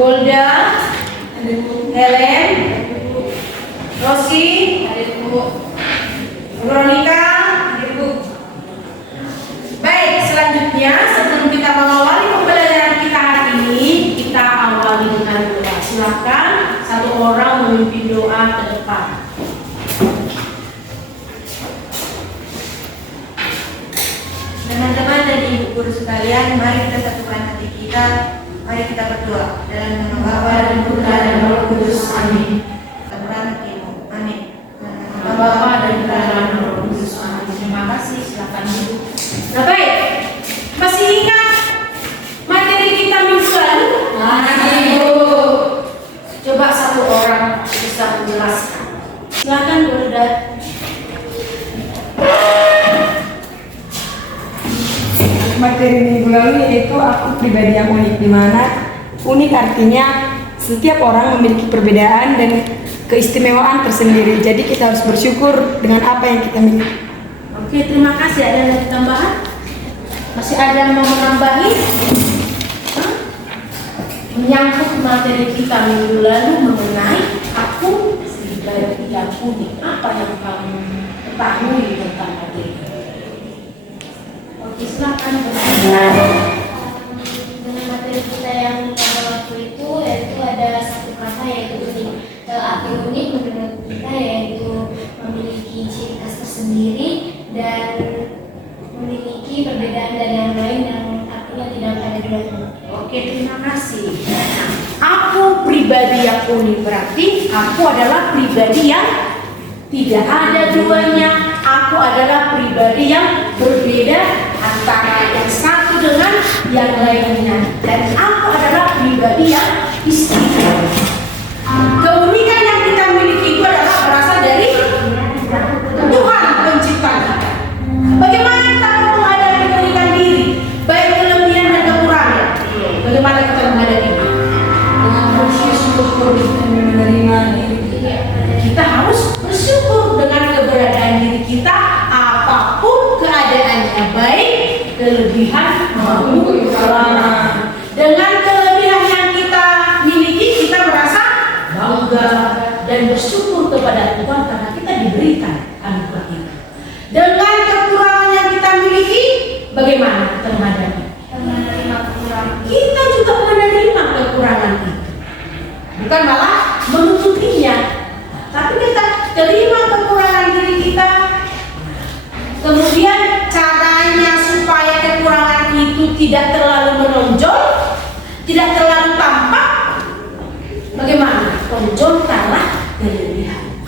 Golda, Helen, Rosi, Veronica. Baik, selanjutnya sebelum kita mengawali pembelajaran kita hari ini, kita awali dengan doa. Silakan satu orang memimpin doa ke depan. Teman-teman dan ibu guru sekalian, mari kita satukan hati kita. Mari kita berdoa dalam nama Bapa dan Putra dan Roh Kudus. Amin. Satukan hatimu. Amin. Nama Bapa dan Putra dan Roh Kudus. Amin. Terima kasih. Silakan duduk. Nah baik, masih ingat materi kita minggu lalu? Masih Bu. Coba satu orang bisa menjelaskan. Silakan Golda. Materi minggu lalu yaitu aku pribadi yang unik, di mana unik artinya setiap orang memiliki perbedaan dan keistimewaan tersendiri. Jadi kita harus bersyukur dengan apa yang kita miliki. Oke, terima kasih. Ada lagi tambahan? Masih ada yang mau menambahi? Menyangkut materi kita minggu lalu mengenai aku pribadi yang unik. Apa yang kamu ketahui tentang materi? Oke, silakan. Dengan materi kita yang pada waktu itu, yaitu ada satu kata yaitu unik. Arti unik menurut kita yaitu memiliki ciri khas tersendiri dan memiliki perbedaan dari yang lain yang artinya tidak ada duanya. Oke, terima kasih. Aku pribadi yang unik berarti aku adalah pribadi yang tidak ada duanya. Aku adalah pribadi yang berbeda antara yang satu dengan yang lainnya. Dan aku adalah pribadi yang istimewa. Keunikan yang kita miliki itu adalah berasal dari Tuhan pencipta kita. Bagaimana kita menghadapi keunikan diri, baik kelebihan dan kekurangan? Bagaimana kita menghadapinya? Dengan bersyukur dan menerima diri. Kita harus bersyukur dengan keberadaan diri kita, apapun keadaannya, baik kelebihan maupun kekurangan. Dengan kelebihan yang kita miliki, kita merasa bangga dan bersyukur kepada Tuhan karena kita diberikan anugerah itu. Dengan kekurangan yang kita miliki, bagaimana kita menghadapi? Menerima kekurangan. Kita juga menerima kekurangan itu, bukan malah menutupinya, tapi kita terima kekurangan diri kita. Kemudian caranya supaya kekurangan itu tidak terlalu menonjol, tidak terlalu tampak, bagaimana? Tonjolkanlah kelebihan.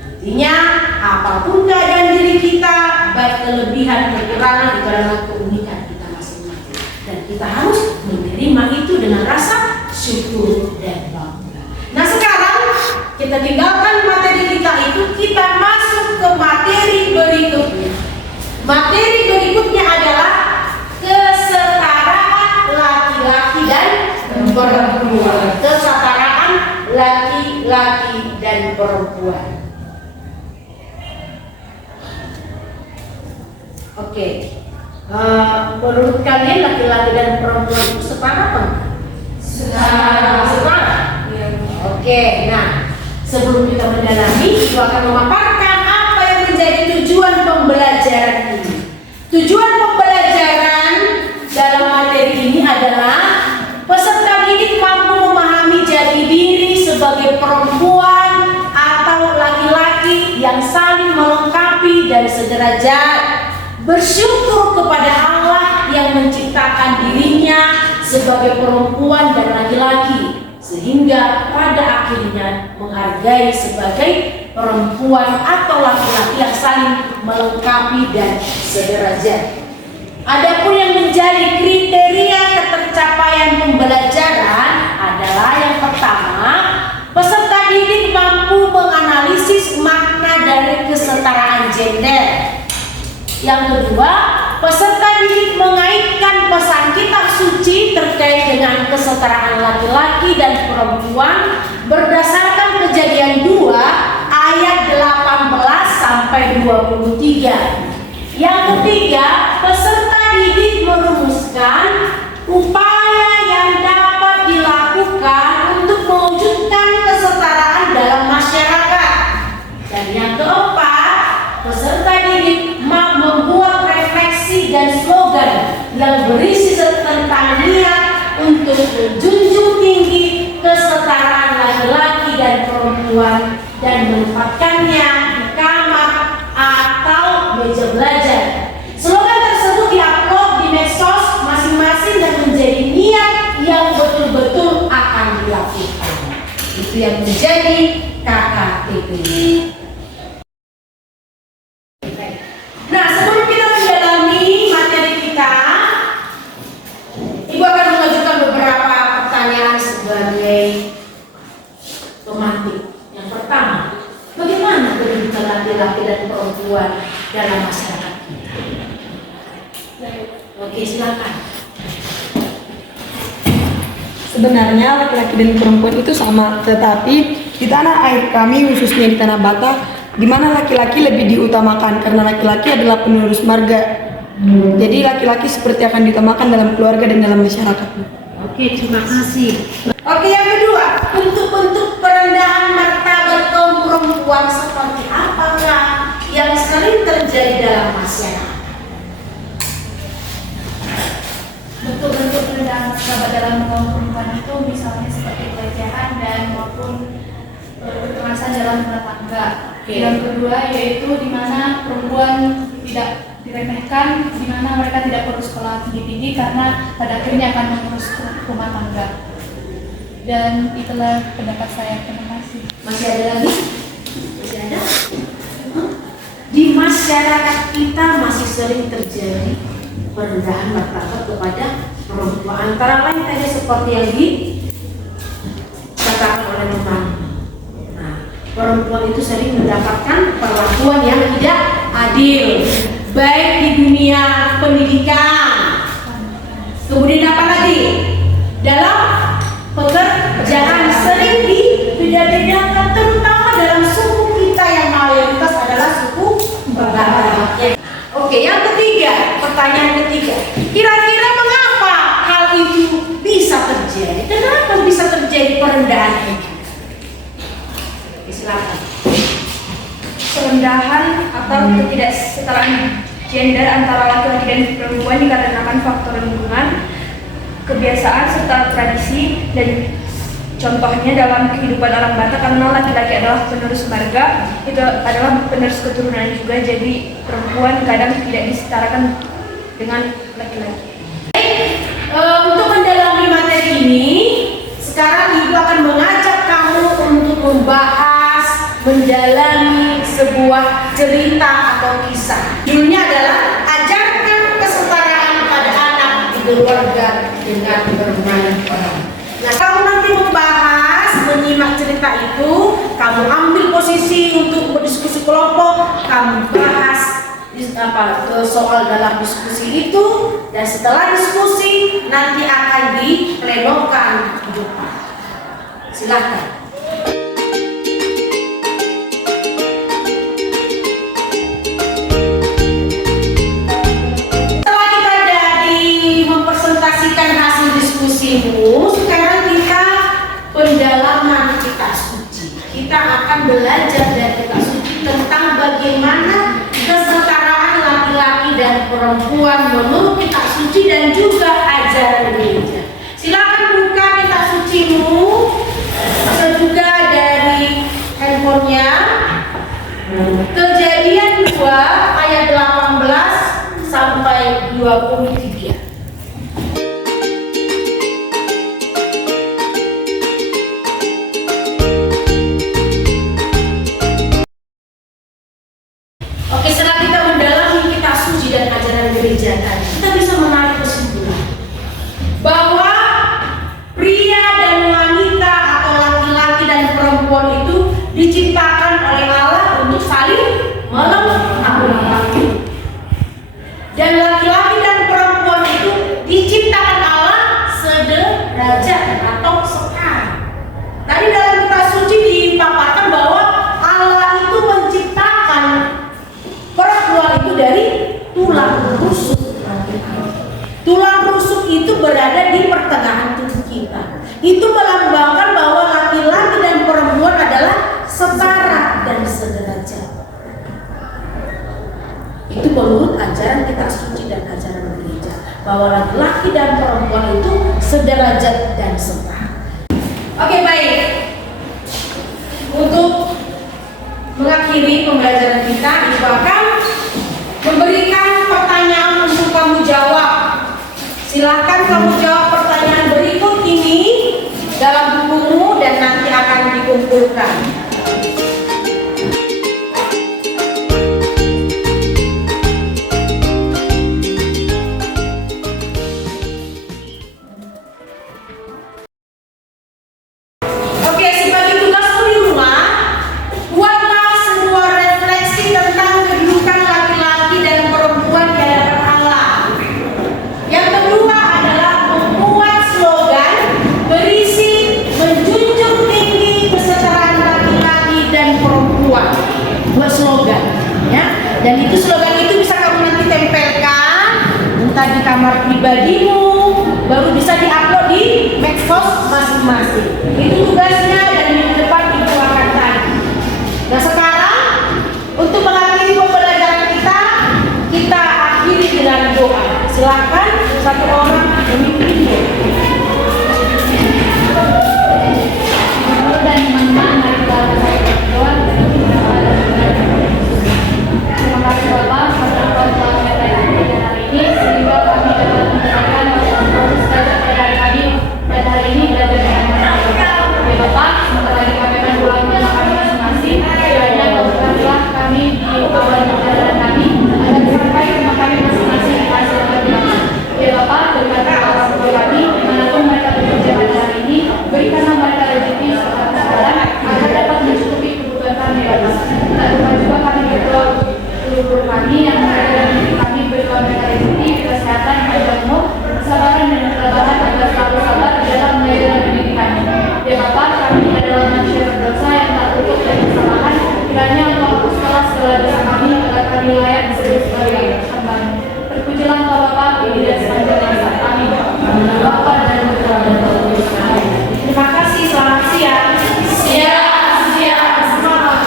Artinya apapun keadaan diri kita, baik kelebihan kekurangan itu adalah keunikan kita masing-masing, dan kita harus menerima itu dengan rasa syukur dan bangga. Nah sekarang kita tinggalkan materi kita itu, kita masuk ke materi berikutnya. Materi berikutnya adalah kesetaraan laki-laki dan perempuan. Kesetaraan laki-laki dan perempuan. Oke, menurut kalian laki-laki dan perempuan itu setara apa? Setara. Oke, nah sebelum kita mendalami, Ibu akan memaparkan apa yang menjadi tujuan pembelajaran ini. Tujuan pembelajaran dalam materi ini adalah peserta didik mampu memahami jati diri sebagai perempuan atau laki-laki yang saling melengkapi dan sederajat. Bersyukur kepada Allah yang menciptakan dirinya sebagai perempuan dan laki-laki, sehingga pada akhirnya menghargai sebagai perempuan atau laki-laki yang saling melengkapi dan sederajat. Adapun yang menjadi kriteria ketercapaian pembelajaran adalah yang pertama, peserta didik mampu menganalisis makna dari kesetaraan gender. Yang kedua, peserta didik mengaitkan pesan kitab suci terkait dengan kesetaraan laki-laki dan perempuan berdasarkan Kejadian 2 ayat 18 sampai 23. Yang ketiga, peserta didik merumuskan upaya yang dapat dilakukan Itu yang menjadi KKTP. Nah, sebelum kita mendalami materi kita, Ibu akan mengajukan beberapa pertanyaan sebagai pemantik. Yang pertama, bagaimana kedudukan laki-laki dan perempuan dalam masyarakat kita? Oke, silakan. Sebenarnya laki-laki dan perempuan itu sama, tetapi di tanah air kami, khususnya di Tanah Batak, di mana laki-laki lebih diutamakan karena laki-laki adalah penerus marga. Jadi laki-laki seperti akan diutamakan dalam keluarga dan dalam masyarakat. Oke, terima kasih. Oke, yang kedua, bentuk-bentuk perendahan martabat kaum perempuan seperti apakah yang sering terjadi dalam masyarakat? Bentuk-bentuk perendahan martabat dalam kaum perempuan itu misalnya seperti pelecehan dan maupun kekerasan dalam rumah tangga. Yang kedua yaitu di mana perempuan tidak diremehkan, di mana mereka tidak perlu sekolah tinggi-tinggi karena pada akhirnya akan mengurus rumah tangga. Dan itulah pendapat saya. Terima kasih. Masih ada lagi? Masih ada? Di masyarakat kita masih sering terjadi perendahan martabat kepada perempuan. Antara lain tadi seperti yang dikatakan oleh teman. Nah, perempuan itu sering mendapatkan perlakuan yang tidak adil, baik di dunia pendidikan, kemudian apa lagi? Dalam pekerjaan sering dibeda-bedakan, terutama dalam suku kita yang mayoritas adalah suku Batak. Oke, yang ketiga, pertanyaan ketiga. Kira-kira mengapa hal itu bisa terjadi? Kenapa bisa terjadi perendahan itu? Silakan. Perendahan atau ketidaksetaraan gender antara laki-laki dan perempuan dikarenakan faktor lingkungan, kebiasaan serta tradisi, dan contohnya dalam kehidupan orang Batak karena laki-laki adalah penerus marga, itu adalah penerus keturunan juga, jadi perempuan kadang tidak disetarakan dengan laki-laki. Untuk mendalami materi ini, sekarang Ibu akan mengajak kamu untuk membahas, mendalami sebuah cerita atau kisah. Judulnya adalah ajarkan kesetaraan pada anak di keluarga dengan bermain peran. Nah, kamu nanti membahas, menyimak cerita itu, kamu ambil posisi untuk berdiskusi kelompok, kamu bahas soal dalam diskusi itu, dan setelah diskusi nanti akan diplenokan di depan. Silakan. Setelah kita dari mempresentasikan hasil diskusimu, sekarang kita pendalaman kitab suci. Kita akan belajar dari kitab suci tentang bagaimana kesetaraan laki-laki dan perempuan menurut kitab suci dan juga ajaran gereja. Silakan buka kitab sucimu, bisa juga dari handphonenya. Kejadian 2 ayat 18 sampai 23. Oke, setelah kita mendalami kitab suci dan ajaran gereja tadi, kita bisa menarik kesimpulan bahwa pria dan wanita atau laki-laki dan perempuan itu diciptakan oleh Allah untuk saling melengkapi. Dan laki-laki dan perempuan itu diciptakan Allah sederajat atau setara. Tadi dalam kitab suci dipaparkan bahwa Allah itu menciptakan perempuan itu dari tulang rusuk. Tulang rusuk itu berada di pertengahan tubuh kita. Itu melambangkan bahwa laki-laki dan perempuan adalah setara dan sederajat. Itu menurut ajaran kitab suci dan ajaran gereja, bahwa laki-laki dan perempuan itu sederajat dan setara. Oke, baik. Untuk mengakhiri pembelajaran kita, Ibu akan memberikan pertanyaan untuk kamu jawab. Silakan kamu jawab pertanyaan berikut ini dalam bukumu dan nanti akan menggugurkan. Oke, sebagai tugasmu di rumah, buatlah sebuah refleksi tentang kedudukan laki-laki dan perempuan di hadapan Allah. Yang kedua adalah membuat slogan berisi menjunjung tinggi kesetaraan laki-laki dan perempuan. Buat slogan, ya. Dan itu slogan itu bisa kamu nanti tempelkan entah di kamar pribadimu, baru bisa diupload di medsos masing-masing. Itu tugasnya dan minggu depan ibu akan tanya. Nah sekarang untuk mengakhiri pembelajaran kita akhiri dengan doa. Silakan satu orang memimpin doa. Dan teman-teman, mari kita berdoa. Terima kasih Bapak, karena Kau telah menyertai kami hari ini, sehingga kami dapat menjalankan proses belajar dari kami dan hari ini belajar dengan baik. Ya Bapak, semoga lagi kami akan pulang ke rumah kami masing-masing. Kiranya Kau berkatilah kami di awal perjalanan kami, agar sampai rumah kami masing-masing di hasil perjalanan. Ya Bapak, berkati orang tua kami, dimanapun mereka bekerja pada hari ini, berikanlah mereka rezeki serta kesabaran, agar dapat mencukupi kebutuhan kami ya Bapak. Tak lupa juga kami berdoa seluruh kami yang berada dalam diri kami, berikan mereka rezeki, kesehatan, panjang umur, kesabaran dan ketabahan agar selalu sabar di dalam menjaga dan mendidik kami. Ya Bapak, kami adalah manusia berdosa yang tak luput dari kesalahan. Kiranya Engkau hapuskanlah segala dosa kami agar kami layak disebut sebagai hamba-Mu. Terpujilah Engkau Bapa, kini dan sepanjang masa kami. Bapa dan Putra dan Roh Kudus. Terima kasih, selamat siang. Siang, semangat.